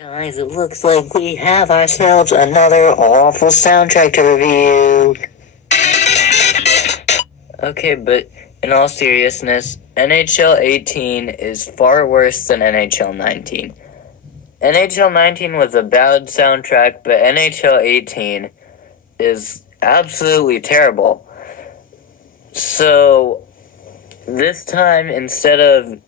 Guys, it looks like we have ourselves another awful soundtrack to review. Okay, but in all seriousness, NHL 18 is far worse than NHL 19. NHL 19 was a bad soundtrack, but NHL 18 is absolutely terrible. So, this time, instead of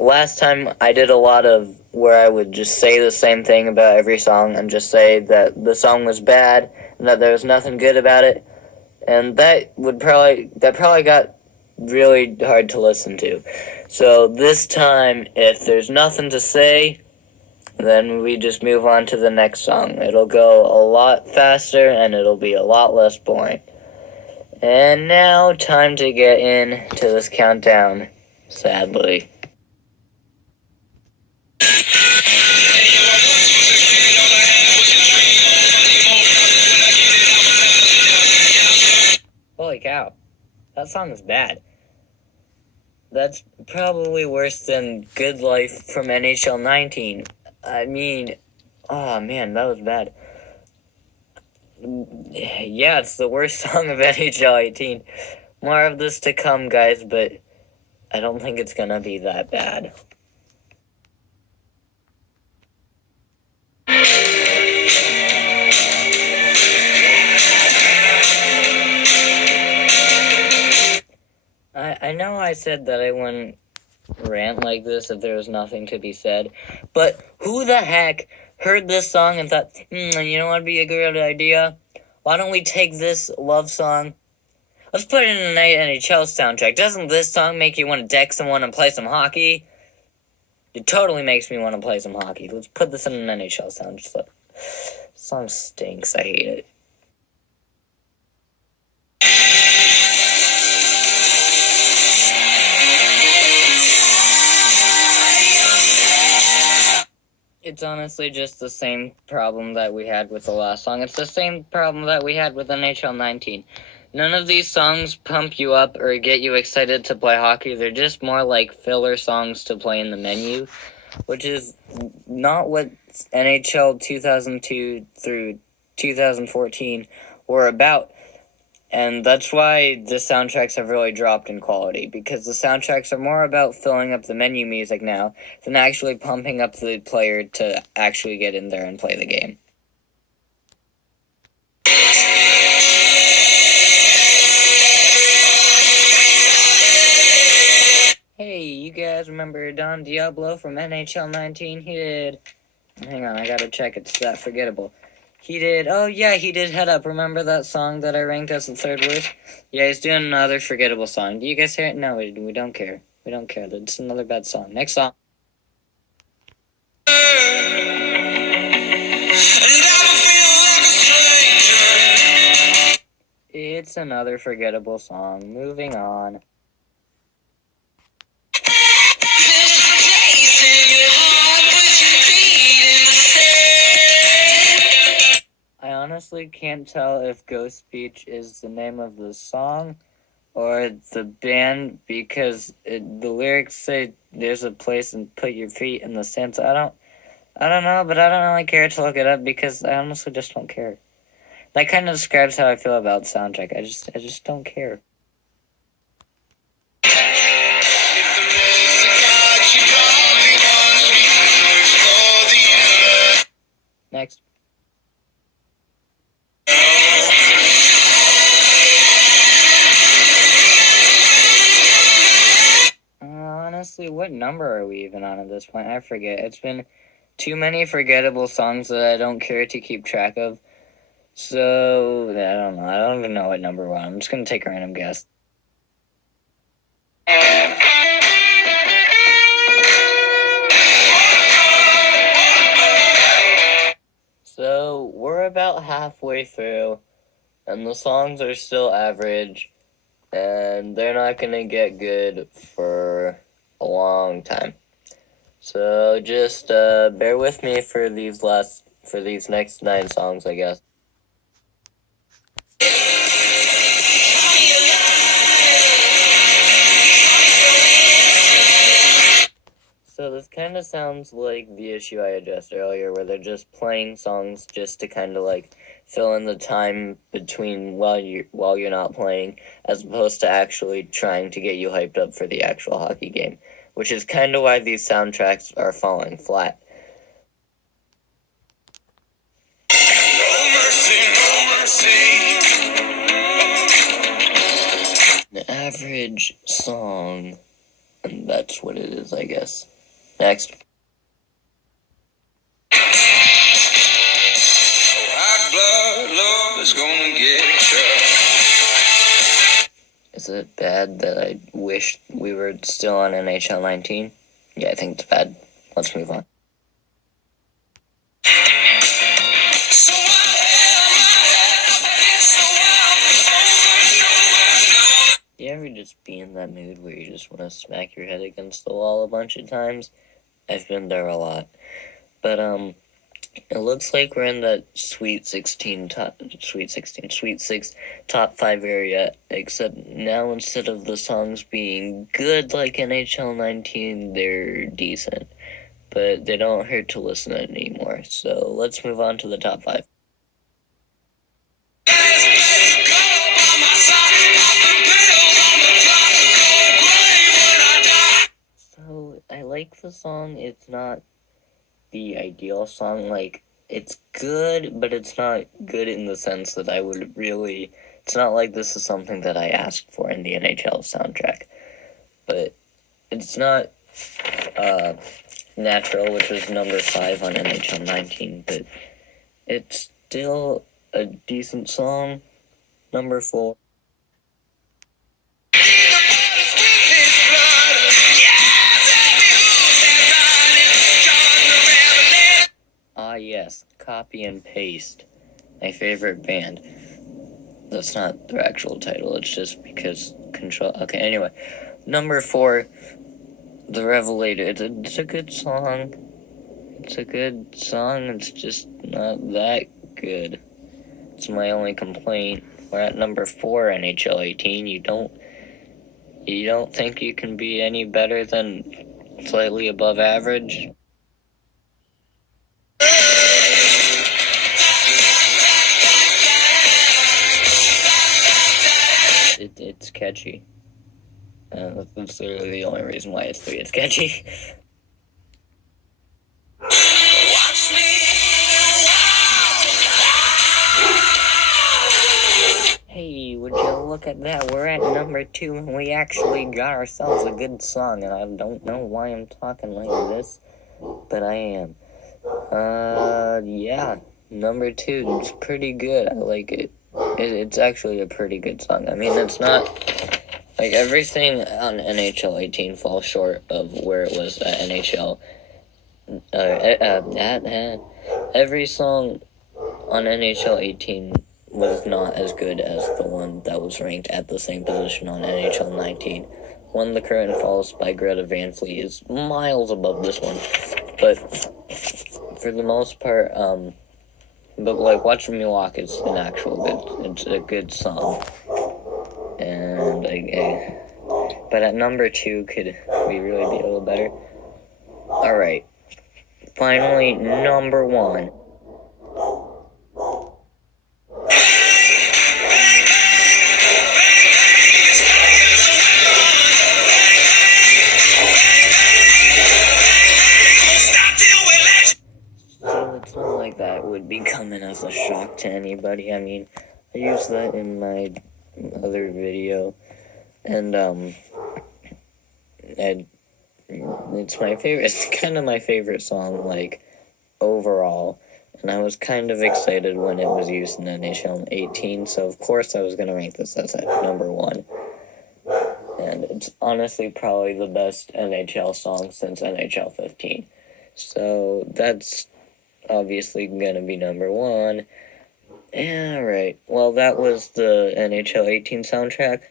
last time, I did a lot of where I would just say the same thing about every song and just say that the song was bad and that there was nothing good about it. And that probably got really hard to listen to. So this time, if there's nothing to say, then we just move on to the next song. It'll go a lot faster and it'll be a lot less boring. And now, time to get into this countdown, sadly. Holy cow, that song is bad. That's probably worse than Good Life from NHL 19. I mean, oh man, that was bad. Yeah, it's the worst song of NHL 18. More of this to come, guys, but I don't think it's gonna be that bad. I know I said that I wouldn't rant like this if there was nothing to be said, but who the heck heard this song and thought, you know what would be a good idea? Why don't we take this love song, let's put it in an NHL soundtrack. Doesn't this song make you want to deck someone and play some hockey? It totally makes me want to play some hockey. Let's put this in an NHL soundtrack. This song stinks. I hate it. It's honestly just the same problem that we had with the last song. It's the same problem that we had with NHL 19. None of these songs pump you up or get you excited to play hockey. They're just more like filler songs to play in the menu, which is not what NHL 2002 through 2014 were about. And that's why the soundtracks have really dropped in quality, because the soundtracks are more about filling up the menu music now than actually pumping up the player to actually get in there and play the game. Hey, you guys remember Don Diablo from NHL 19? He did... Hang on, I gotta check, it's that forgettable. He did Head Up. Remember that song that I ranked as the third worst? Yeah, he's doing another forgettable song. Do you guys hear it? No, we don't care. We don't care. That's another bad song. Next song. It's another forgettable song. Moving on. I honestly can't tell if Ghost Speech is the name of the song or the band, because the lyrics say there's a place and put your feet in the sand. So I don't know, but I don't really care to look it up because I honestly just don't care. That kind of describes how I feel about the soundtrack. I just don't care. Next. Honestly, what number are we even on at this point? I forget. It's been too many forgettable songs that I don't care to keep track of. So, I don't know. I don't even know what number we're on. I'm just going to take a random guess. So, we're about halfway through, and the songs are still average, and they're not going to get good for a long time. So just bear with me for these next 9 songs, I guess. So this kind of sounds like the issue I addressed earlier, where they're just playing songs just to kind of like fill in the time between while you're not playing, as opposed to actually trying to get you hyped up for the actual hockey game, which is kind of why these soundtracks are falling flat. An average song, and that's what it is, I guess. Next. Love is gonna get you. Is it bad that I wish we were still on NHL19? Yeah, I think it's bad. Let's move on. You ever just be in that mood where you just want to smack your head against the wall a bunch of times? I've been there a lot. But, it looks like we're in that Sweet 6 top 5 area, except now instead of the songs being good like NHL 19, they're decent. But they don't hurt to listen to anymore, so let's move on to the top 5. So, I like the song. It's not the ideal song. Like, it's good, but it's not good in the sense that I would really... It's not like this is something that I asked for in the NHL soundtrack. But it's not Natural, which was number 5 on NHL 19, but it's still a decent song. Number 4. Ah, yes, Copy and Paste. My favorite band. That's not their actual title, it's just because Control... Okay, anyway. Number 4, The Revelator. It's a good song. It's a good song, it's just not that good. It's my only complaint. We're at number 4, NHL18. You don't think you can be any better than slightly above average? It's catchy. That's literally the only reason why it's 3. It's catchy. Hey, would you look at that? We're at number 2, and we actually got ourselves a good song, and I don't know why I'm talking like this, but I am. Yeah, number 2, it's pretty good. I like it. It's actually a pretty good song. I mean, it's not... Like, everything on NHL 18 falls short of where it was at NHL. Every song on NHL 18 was not as good as the one that was ranked at the same position on NHL 19. When the Curtain Falls by Greta Van Fleet is miles above this one. But for the most part, but like Watching Me Walk is an actual good, it's a good song. And but at number 2, could we really be a little better? Alright. Finally, number 1. So it's not like that would be coming as a shock to anybody. I mean, I used that in my other video, and it's my favorite. It's kind of my favorite song, like, overall. And I was kind of excited when it was used in NHL 18, so of course I was going to rank this as at number 1. And it's honestly probably the best NHL song since NHL 15. So that's obviously going to be number 1. Alright, well, that was the NHL 18 soundtrack.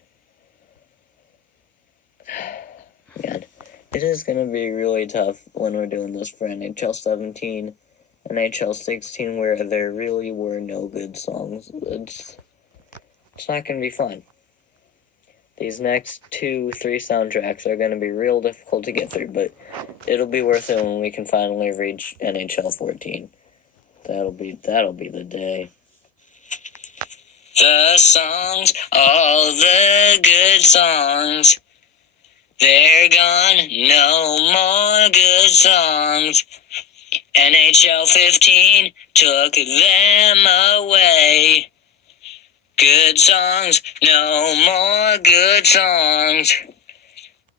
Man, it is going to be really tough when we're doing this for NHL 17, NHL 16, where there really were no good songs. It's not going to be fun. These next 2-3 soundtracks are going to be real difficult to get through, but it'll be worth it when we can finally reach NHL14. That'll be the day. The songs, all the good songs, they're gone, no more good songs. NHL 15 took them away. Good songs, no more good songs.